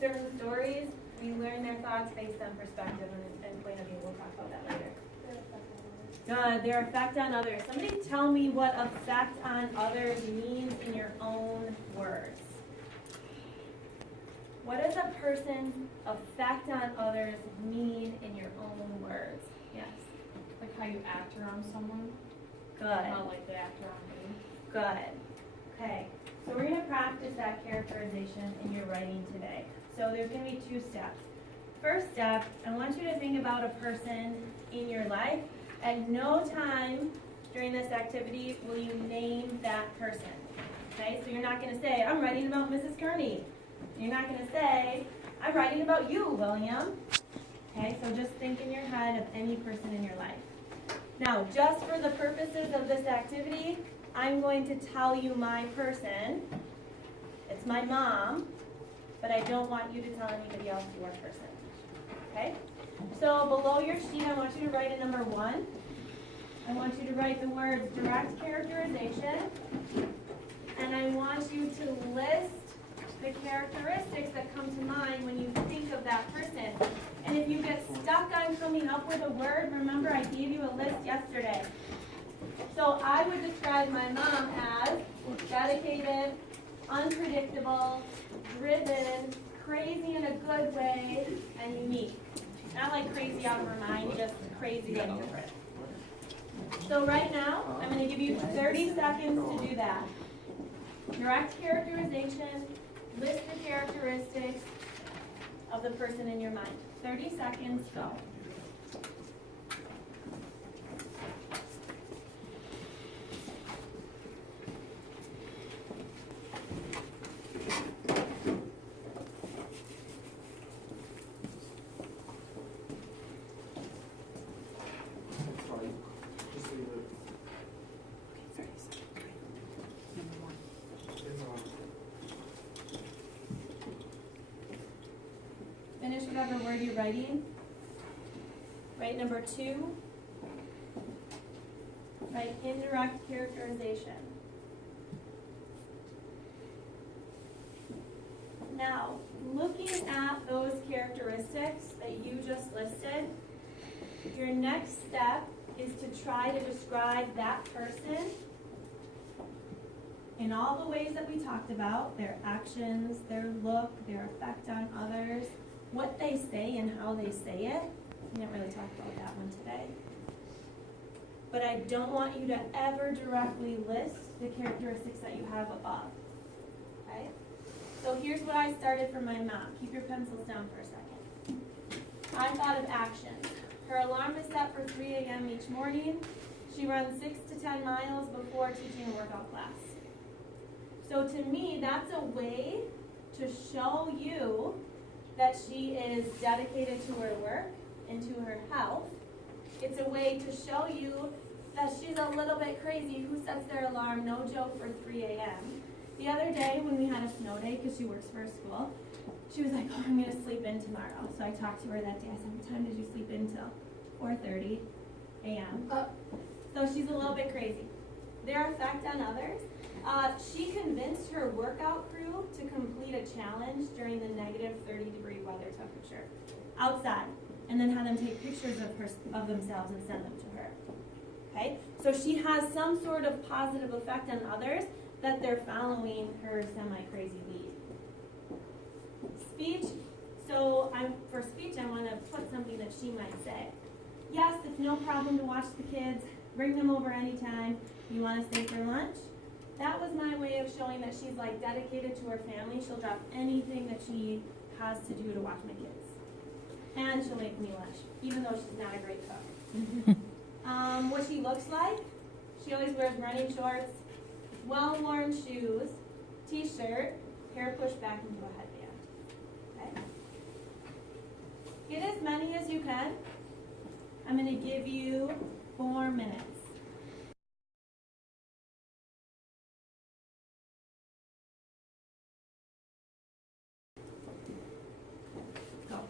certain stories, we learn their thoughts based on perspective and point of view. We'll talk about that later. Good. Their effect on others. Somebody tell me what effect on others means in your own words. What does a person's effect on others mean in your own words? Yes. Like how you act around someone. Good. How like they act around me. Good. Okay. So we're going to practice that characterization in your writing today. So there's going to be 2 steps. First step, I want you to think about a person in your life. At no time during this activity will you name that person. Okay? So you're not going to say, I'm writing about Mrs. Kearney. You're not going to say, I'm writing about you, William. Okay? So just think in your head of any person in your life. Now, just for the purposes of this activity, I'm going to tell you my person. It's my mom, but I don't want you to tell anybody else your person. Okay? So below your sheet, I want you to write a number 1. I want you to write the words direct characterization. And I want you to list the characteristics that come to mind when you think of that person. And if you get stuck on coming up with a word, remember I gave you a list yesterday. So I would describe my mom as dedicated, unpredictable, driven, crazy in a good way, and unique. Not like crazy out of her mind, just crazy and different. So right now, I'm going to give you 30 seconds to do that. Direct characterization, list the characteristics of the person in your mind. 30 seconds, go. Finish whatever word you're writing. Write number 2. Write indirect characterization. Now, looking at those characteristics that you just listed, your next step is to try to describe that person in all the ways that we talked about, their actions, their look, their effect on others, what they say and how they say it. We didn't really talk about that one today. But I don't want you to ever directly list the characteristics that you have above. Okay? So here's what I started for my mom. Keep your pencils down for a second. I thought of actions. Her alarm is set for 3 a.m. each morning. She runs 6 to 10 miles before teaching a workout class. So to me, that's a way to show you that she is dedicated to her work and to her health. It's a way to show you that she's a little bit crazy. Who sets their alarm, no joke, for 3 a.m.? The other day when we had a snow day, because she works for a school, she was like, oh, I'm going to sleep in tomorrow. So I talked to her that day. I said, what time did you sleep in till? 4:30 a.m. So she's a little bit crazy. Their effect on others. She convinced her workout crew to complete a challenge during the negative 30-degree weather temperature outside, and then had them take pictures of themselves and send them to her. Okay? So she has some sort of positive effect on others that they're following her semi-crazy lead. Speech. So for speech, I want to put something that she might say. Yes, it's no problem to watch the kids. Bring them over anytime. You want to stay for lunch? That was my way of showing that she's like dedicated to her family. She'll drop anything that she has to do to watch my kids. And she'll make me lunch, even though she's not a great cook. What she looks like, she always wears running shorts, well-worn shoes, t-shirt, hair pushed back into a headband. Okay? Get as many as you can. I'm going to give you 4 minutes. Go.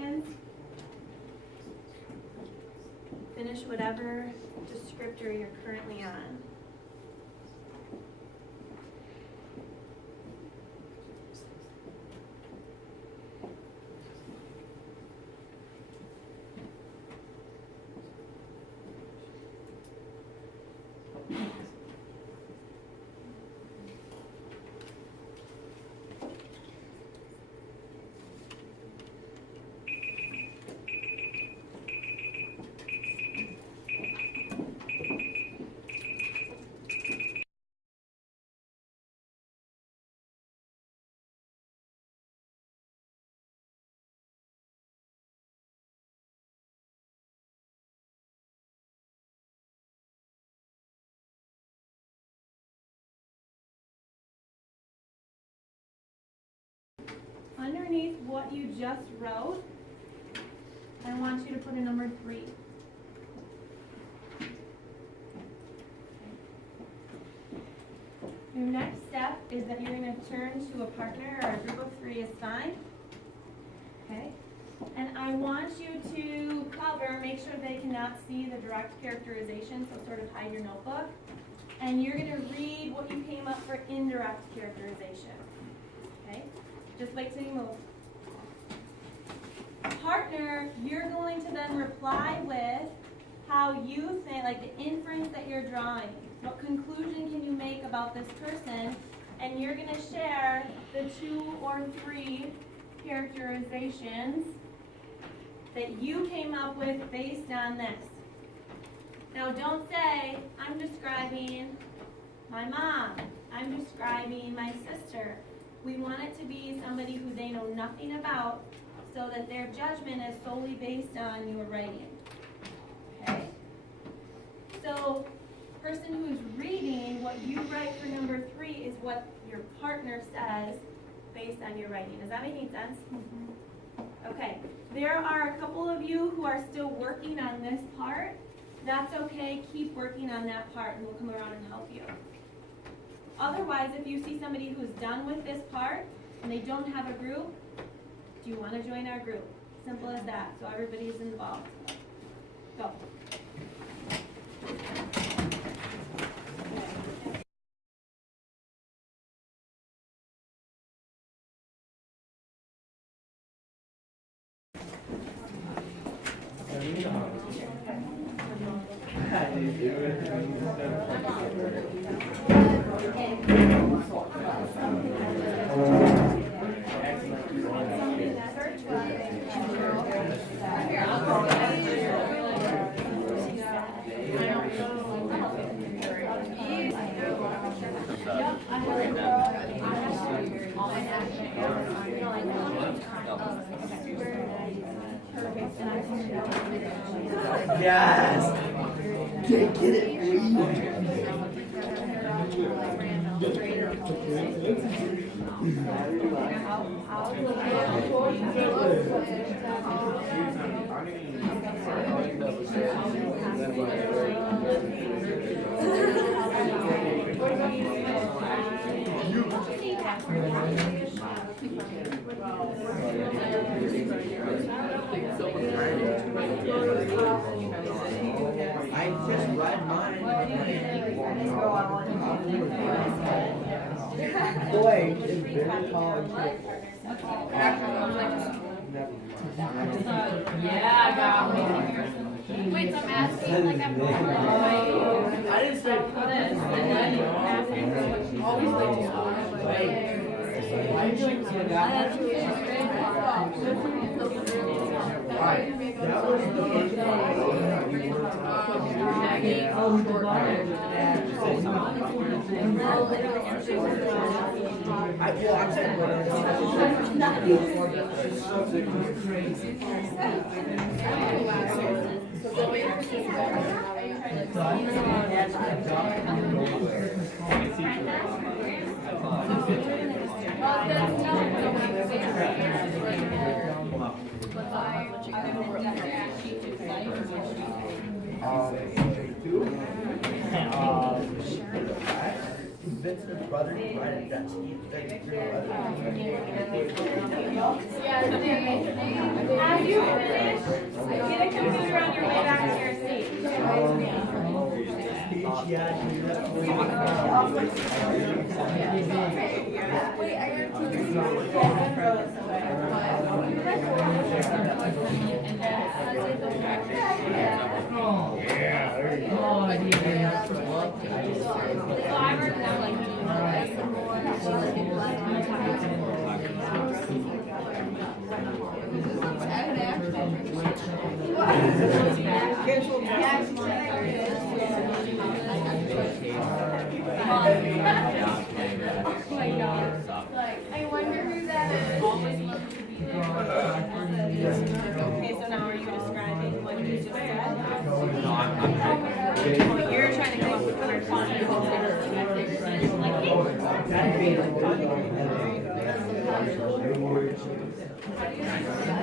seconds. Finish whatever descriptor you're currently on. Underneath what you just wrote, I want you to put a number 3. Your next step is that you're going to turn to a partner, or a group of 3 is fine. Okay? And I want you to cover, make sure they cannot see the direct characterization, so sort of hide your notebook. And you're going to read what you came up for indirect characterization. Okay? Just wait till you move. Partner, you're going to then reply with how you think, like the inference that you're drawing. What conclusion can you make about this person? And you're going to share the 2 or 3 characterizations that you came up with based on this. Now don't say, I'm describing my mom. I'm describing my sister. We want it to be somebody who they know nothing about, so that their judgment is solely based on your writing. Okay? So, person who's reading, what you write for number 3 is what your partner says based on your writing. Is that making sense? Mm-hmm. Okay. There are a couple of you who are still working on this part. That's okay. Keep working on that part, and we'll come around and help you. Otherwise, if you see somebody who's done with this part and they don't have a group, do you want to join our group? Simple as that. So everybody's involved. Go. Yes! Can't get it, I just read mine. Boy, it's very college. Yeah, I got me. Wait, so I'm asking, like, I didn't say put this. always like to Why did you say that? That was the first I convince his brother to write a desk. As you finish, get a computer on your way back to your seat. I wonder who that is. Okay, so now are you describing what you just said? No, I'm You're trying to make it clear.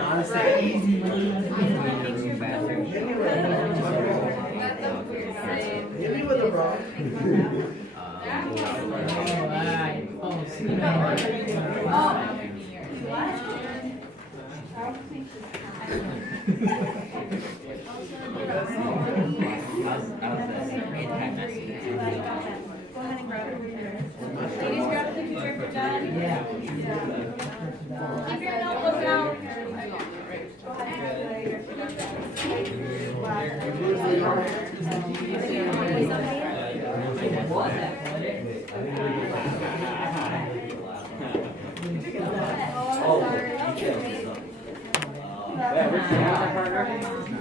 Honestly, easy. Hit me with a rock. Go ahead and grab it. Ladies, grab the computer if you're done. Keep your notebook out.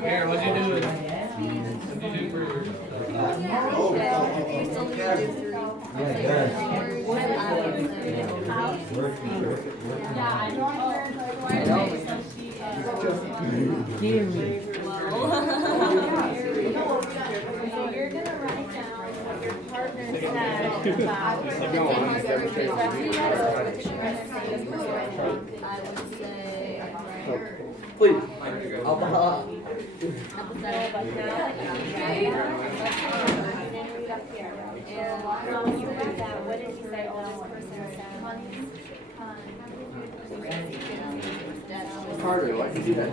Here, what'd you do? What'd you do for So you're gonna write down what your partner said about Please. Alcohol. When you read that, what did you say all this person said? Carter, why'd you do that?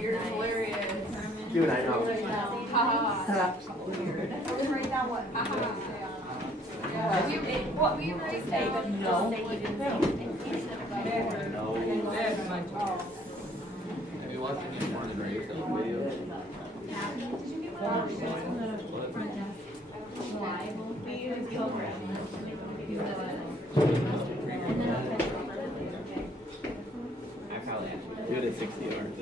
You're hilarious. You and I know. What we write say, but no. Say you didn't say. Have you watched any more than Ray video? We use program. Do it at 60 hours.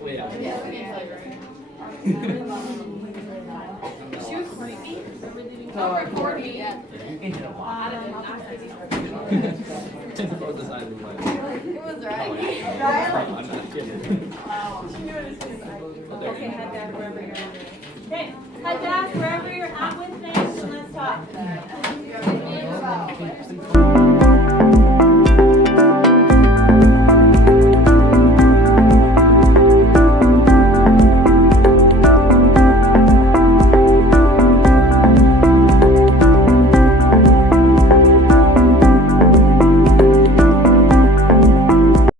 Wait, She was creepy. Recording. Both the sides of my It was right. I'm not kidding. Okay, head back wherever you're at. Okay, head back wherever